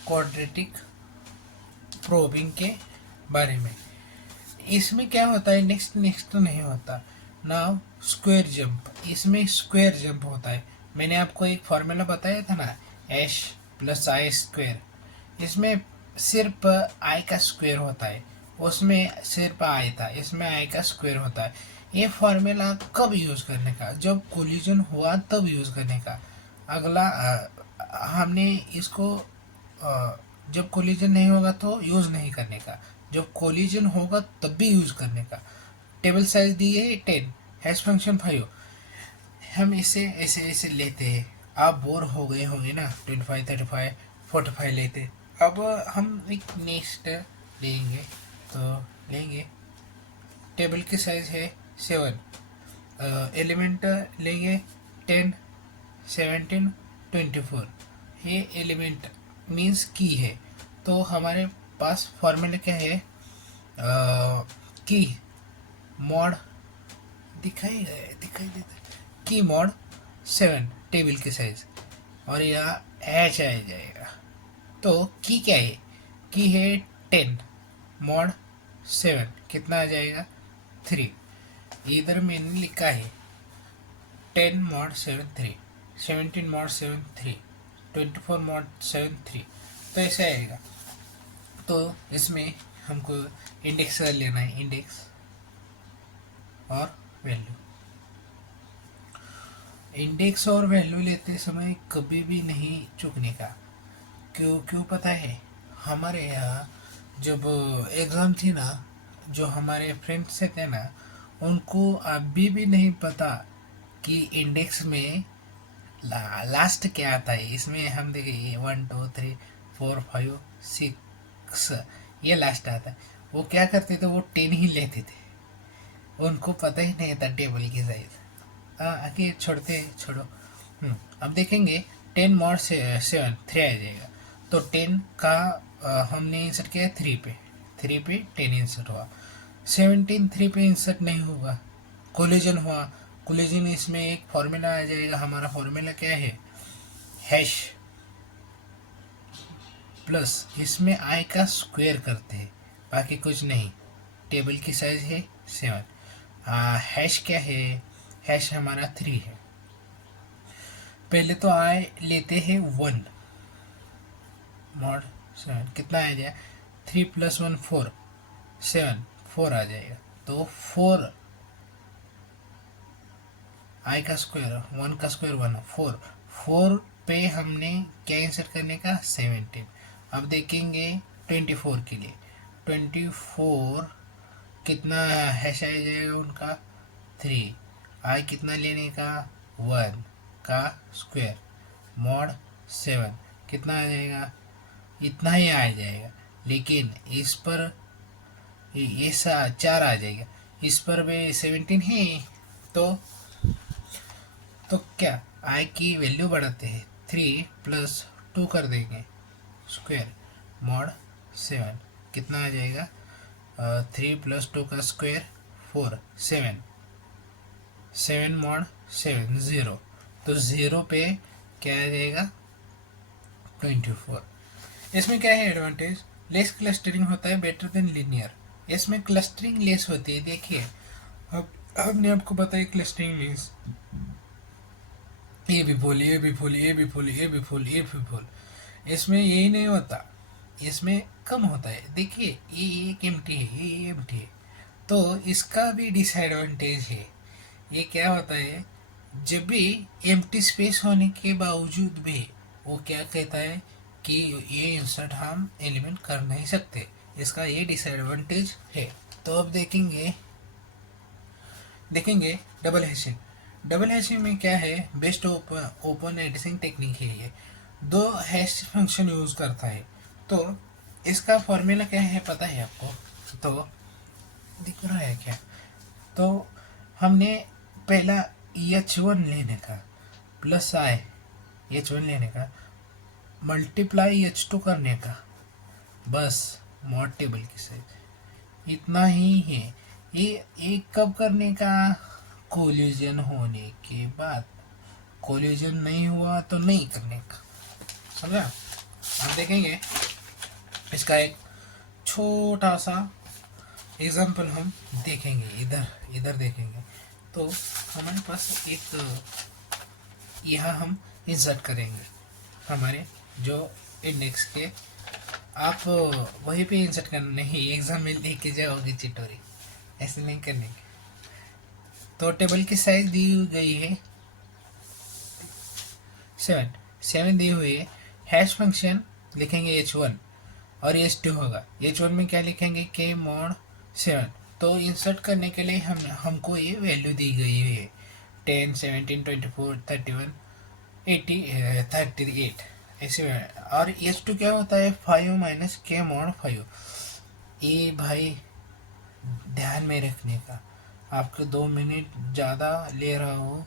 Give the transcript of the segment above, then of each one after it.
Quadratic probing के बारे में। इसमें क्या होता है, नेक्स्ट नेक्स्ट नहीं होता। नाउ स्क्वायर जंप, इसमें स्क्वायर जंप होता है। मैंने आपको एक फॉर्मूला बताया था ना, एच प्लस आई स्क्वायर। इसमें सिर्फ आई का स्क्वायर होता है, उसमें सिर्फ आई था, इसमें आई का स्क्वायर होता है। ये फॉर्मूला कब यूज़ करने का, जब कोलिजन हुआ तब यूज़ करने का। अगला हमने इसको जब कोलिजन नहीं होगा तो यूज़ नहीं करने का, जब कोलिजन होगा तब भी यूज़ करने का। टेबल साइज दी है 10, हैश फंक्शन 5। हम इसे ऐसे ऐसे लेते हैं। आप बोर हो गए होंगे ना, 25 35 45 लेते। अब हम एक नेक्स्ट लेंगे, तो लेंगे टेबल की साइज है 7, एलिमेंट लेंगे 10 17 24। ये एलिमेंट मीन्स की है। तो हमारे पास फॉर्मूला क्या है, की मॉड दिखाई देता, की मॉड 7 टेबल की साइज, और यहाँ एच आ जाएगा। तो की क्या है, की है 10 मॉड 7, कितना आ जाएगा 3। इधर मैंने लिखा है 10 मॉड 7 3, 17 मॉड 7 3, 24 मॉड 7 3, तो ऐसे आएगा। तो इसमें हमको इंडेक्स लेना है, इंडेक्स और वैल्यू। इंडेक्स और वैल्यू लेते समय कभी भी नहीं चूकने का। क्यों क्यों पता है, हमारे यहाँ जब एग्ज़ाम थी ना, जो हमारे फ्रेंड्स थे ना, उनको अभी भी नहीं पता कि इंडेक्स में लास्ट क्या आता है। इसमें हम देखें 1 2 3 4 5 6, ये लास्ट आता है। वो क्या करते थे, वो 10 ही लेते थे, उनको पता ही नहीं था टेबल की साइज। आगे छोड़ो। अब देखेंगे 10 मॉड 7 3 आ जाएगा। तो 10 का हमने इंसर्ट किया 3 पे, 3 पे 10 इंसर्ट हुआ। 17 3 पे इंसर्ट नहीं होगा, कोलिजन हुआ। कोलिजन इसमें एक फॉर्मूला आ जाएगा। हमारा फॉर्मूला क्या है, हैश प्लस इसमें आई का स्क्वायर करते हैं, बाकी कुछ नहीं। टेबल की साइज है 7। हैश क्या है, हैश हमारा 3 है। पहले तो आई लेते हैं 1 मॉड 7, कितना आ जाएगा 3 + 1 4, 7 4 आ जाएगा। तो 4 आई का स्क्वायर 1 का स्क्वायर 1, 4 4 पे हमने क्या इंसर्ट करने का 17। अब देखेंगे 24 के लिए, 24 कितना हैश आ जाएगा उनका 3। आई कितना लेने का 1 का स्क्वायर मॉड 7, कितना आ जाएगा, इतना ही आ जाएगा। लेकिन इस पर ये 4 आ जाएगा, इस पर भी 17 है। तो क्या आई की वैल्यू बढ़ाते हैं, 3 + 2 कर देंगे स्क्वायर मॉड 7, कितना आ जाएगा 3 + 2 का स्क्वायर 4, 7 7 मॉड 7 0। तो 0 पे क्या आ जाएगा 24। इसमें क्या है एडवांटेज, लेस क्लस्टरिंग होता है, बेटर देन लीनियर। इसमें क्लस्टरिंग लेस होती है। देखिए अब हमने आपको बताया क्लस्टरिंग लेस, ये भी फुल, ये भी फुल, ये भी फुल, ये भी फुल, ये भी फुल। इसमें यही नहीं होता, इसमें कम होता है। देखिए ये एक एम्प्टी है, ये एम्प्टी है। तो इसका भी डिसएडवांटेज है। ये क्या होता है, जब भी एम्प्टी स्पेस होने के बावजूद भी वो क्या कहता है कि ये इंसर्ट हम एलिमेंट कर नहीं सकते, इसका ये डिसएडवांटेज है। तो अब देखेंगे डबल हैशिंग। डबल हैशिंग में क्या है, बेस्ट ओपन एडिटिंग टेक्निक है। ये 2 हैश फंक्शन यूज करता है। तो इसका फॉर्मूला क्या है पता है आपको, तो दिख रहा है क्या, तो हमने पहला h1 लेने का प्लस आई h1 लेने का मल्टीप्लाई h2 करने का, बस मॉड टेबल की साइज इतना ही है। ये कब करने का, कोलिजन होने के बाद। कोलिजन नहीं हुआ तो नहीं करने का, समझा। हम देखेंगे इसका एक छोटा सा एग्जाम्पल हम देखेंगे। इधर इधर देखेंगे तो हमारे पास एक यहाँ हम इंसर्ट करेंगे हमारे जो इंडेक्स के। आप वहीं पे इंसर्ट करना, नहीं एग्जाम में लेके जाओगे चिटोरी, ऐसे नहीं करने की। तो टेबल की साइज दी गई है 7 दी हुई है। हैश फंक्शन लिखेंगे h1 और h2 होगा। h1 में क्या लिखेंगे k mod 7। तो इंसर्ट करने के लिए हमको ये वैल्यू दी गई है 10, 17, 24, 31, 80, 38 ऐसे। और h2 क्या होता है 5 माइनस k mod 5। ये भाई ध्यान में रखने का, आपको 2 मिनट ज़्यादा ले रहा हो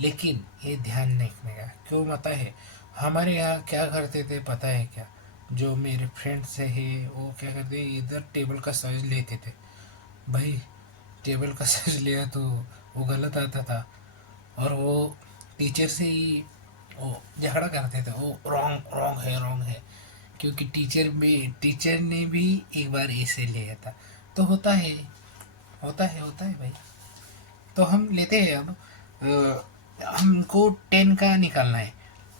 लेकिन ये ध्यान रखने का। क्यों पता है हमारे यहाँ क्या करते थे पता है क्या? जो मेरे फ्रेंड्स है वो क्या करते, इधर टेबल का साइज लेते थे भाई। टेबल का साइज लिया तो वो गलत आता था और वो टीचर से ही वो झगड़ा करते थे, वो रॉन्ग रॉन्ग है। क्योंकि टीचर ने भी एक बार ऐसे लिया था। तो होता है भाई। तो हम लेते हैं अब हमको 10 का निकालना है।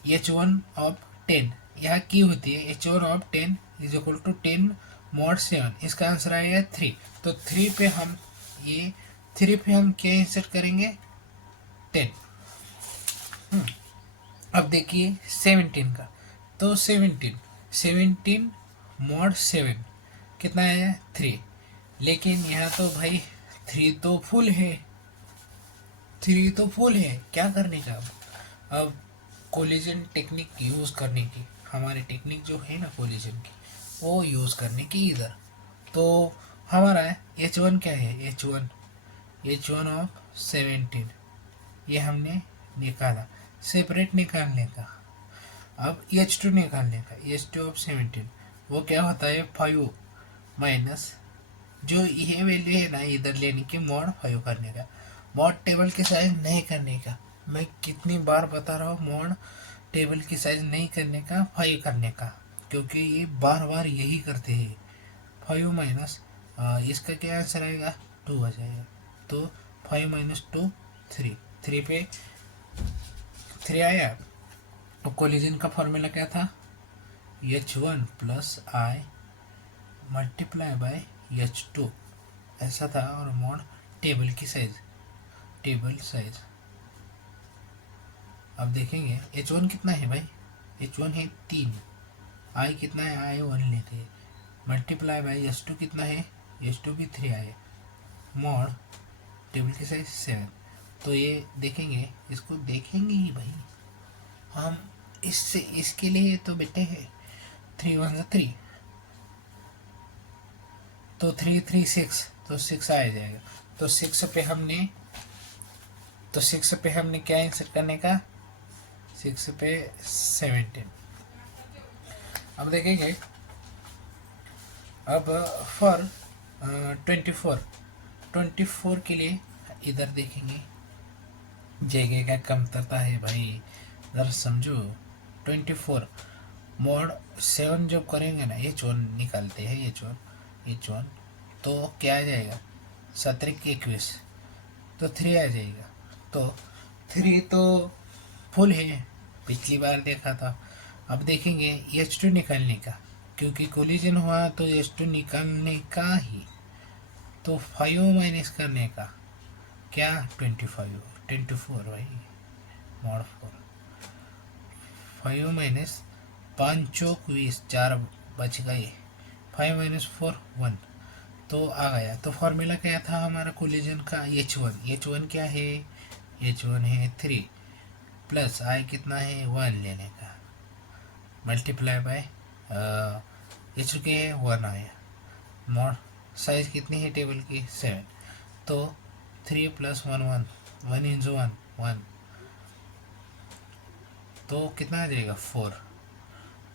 h1 ऑफ 10 यहाँ की होती है h1 of 10 is equal to 10 mod 7। इसका आंसर आएगा 3। तो 3 पे हम क्या इंसर्ट करेंगे 10। अब देखिए 17 का। तो 17 mod 7 कितना आया 3। लेकिन यहाँ तो भाई 3 तो फुल है। क्या करने का अब कोलिजन टेक्निक यूज़ करने की, हमारी टेक्निक जो है ना कोलिजन की, वो यूज़ करने की इधर। तो हमारा h1 क्या है h1 ऑफ 17 ये हमने निकाला, सेपरेट निकालने का। अब h2 निकालने का, h2 ऑफ 17 वो क्या होता है 5 माइनस जो ये वैल्यू है ना इधर लेने की mod 5 करने का। मॉड टेबल की साइज नहीं करने का, मैं कितनी बार बता रहा हूँ मॉड टेबल की साइज नहीं करने का 5 करने का, क्योंकि ये बार बार यही करते हैं। 5 माइनस इसका क्या आंसर आएगा 2 आ जाएगा। तो 5 माइनस 2 3 पे 3 आया। तो कोलिजन का फॉर्मूला क्या था h1 plus I multiply by h2 ऐसा था। और मॉड टेबल साइज अब देखेंगे h1 कितना है भाई, h1 है 3, आई कितना है आई 1 लेते हैं, मल्टीप्लाई बाई h2 कितना है h2 भी 3 आए, मॉड टेबल की साइज 7। तो ये देखेंगे, इसको देखेंगे ही भाई हम। इसके लिए तो बेटे है 3 1 3, तो 3 3 6, तो 6 आ जाएगा। तो 6 पे हमने क्या इंसर्ट करने का 6 पे 17। अब देखेंगे अब फॉर 24 के लिए इधर देखेंगे जगह का कमतरता है भाई, इधर समझो। 24 mod 7 जब करेंगे ना h1 निकालते हैं h1 तो क्या आ जाएगा 17 21, तो 3 आ जाएगा। तो 3 तो फुल है, पिछली बार देखा था। अब देखेंगे h2 निकालने का, क्योंकि कोलिजन हुआ तो h2 निकालने का ही। तो 5 माइनस करने का क्या 24 भाई mod 4, 5 माइनस 5 चौक 20, 4 बच गए, 5 माइनस 4 1 तो आ गया। तो फॉर्मूला क्या था हमारा कोलिजन का h1 क्या है h1 है 3 प्लस आई कितना है 1 लेने का, मल्टीप्लाई बाय h के 1 आया, मॉड साइज कितनी है टेबल की 7। तो 3 प्लस 1 इंटू 1 तो कितना आ जाएगा 4।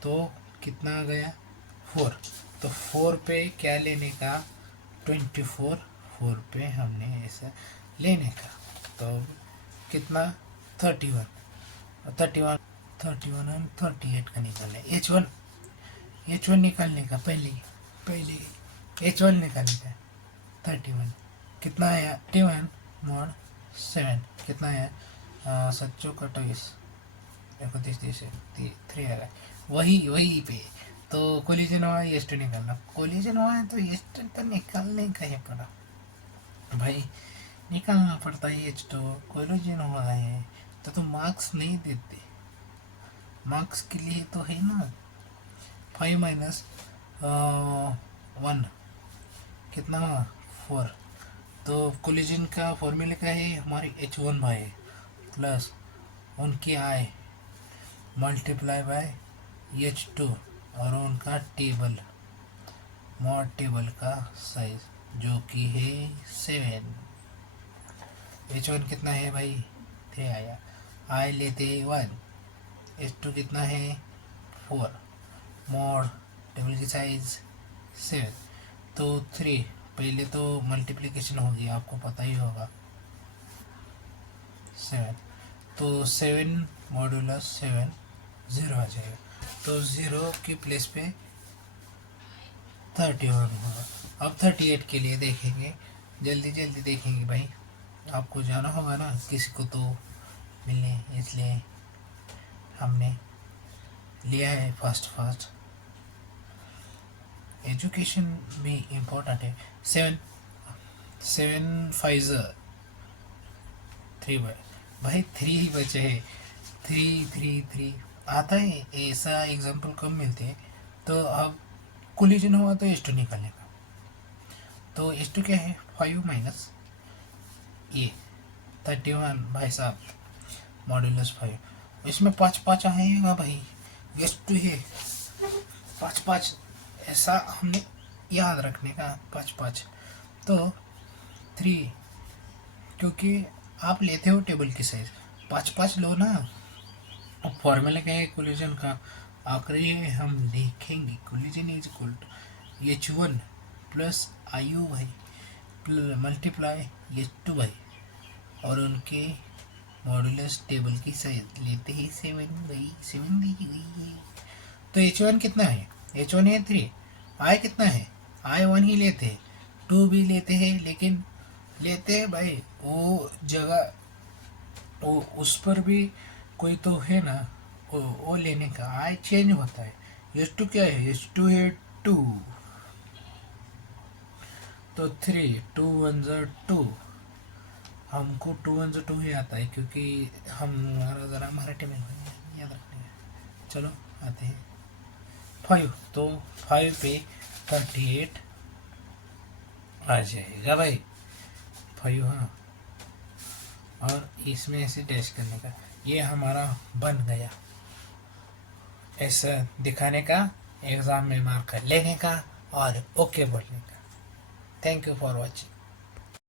तो कितना आ गया 4। तो 4 पे क्या लेने का 4 पे हमने ऐसा लेने का। तो कितना 31 और 38 का निकाले h1। H1 निकालने का पहले H1 निकालने का 31 कितना आया 31 mod 7 कितना आया 7 24 31 3 आ रहा है वही पे तो कोलिजन हुआ एच टू निकालना कोलिजन हुआ है तो एच टू तो निकालने का ही पड़ा भाई निकालना पड़ता है एच टू कोलिजन हुआ है तो तुम मार्क्स नहीं देते मार्क्स के लिए तो है ना 5 माइनस 1 कितना 4 तो कोलिजन का फॉर्मूला क्या है हमारी H1 भाई प्लस उनकी आई मल्टीप्लाई बाय H2 और उनका टेबल मॉड टेबल का साइज जो कि है 7 H1 कितना है भाई 3 आया आई लेते 1 H2 कितना है 4 मॉड टेबल की साइज 7 तो 3 पहले तो मल्टीप्लिकेशन हो गया आपको पता ही होगा 7 तो 7 मॉडुलस 7 0 आ जाएगा तो 0 की प्लेस पे 31 होगा अब 38 के लिए देखेंगे जल्दी देखेंगे भाई आपको जाना होगा ना किसी को तो मिलने इसलिए हमने लिया है फास्ट एजुकेशन भी इम्पोर्टेंट है 7 फाइजर 3 भाई 3 ही बचे हैं 3 आता है ऐसा एग्जाम्पल कम मिलते हैं तो अब कोलिजन हुआ तो H2 निकालने का तो H2 क्या है 5 माइनस ये 31 भाई साहब मॉड्यूलस 5 इसमें 5 आएगा भाई H2 है 5 ऐसा हमने याद रखने का 5 तो 3 क्योंकि आप लेते हो टेबल की साइज 5 लो ना अब फॉर्मूला क्या है कोलिजन का आखिरी हम देखेंगे collision is equal to H1 plus IU भाई मल्टीप्लाई H2 भाई और उनके मॉडुलस टेबल की साइज लेते ही 7 भाई 7 दी गई है तो H1 कितना है H1 है 3 I कितना है I 1 ही लेते हैं 2 भी लेते हैं लेकिन लेते हैं भाई वो जगह वो उस पर भी कोई तो है ना वो लेने का I चेंज होता है H2 क्या है H2 है 2 तो 3 2 1 2 हमको 2 1 2 ही आता है क्योंकि हमारा ज़रा मराठी में याद रखने है चलो आते हैं 5 तो 5 पे 38 आ जाएगा भाई 5 हाँ और इसमें से डैश करने का ये हमारा बन गया ऐसा दिखाने का एग्ज़ाम में मार्कर लेने का और ओके बोलने का थैंक यू फॉर वॉचिंग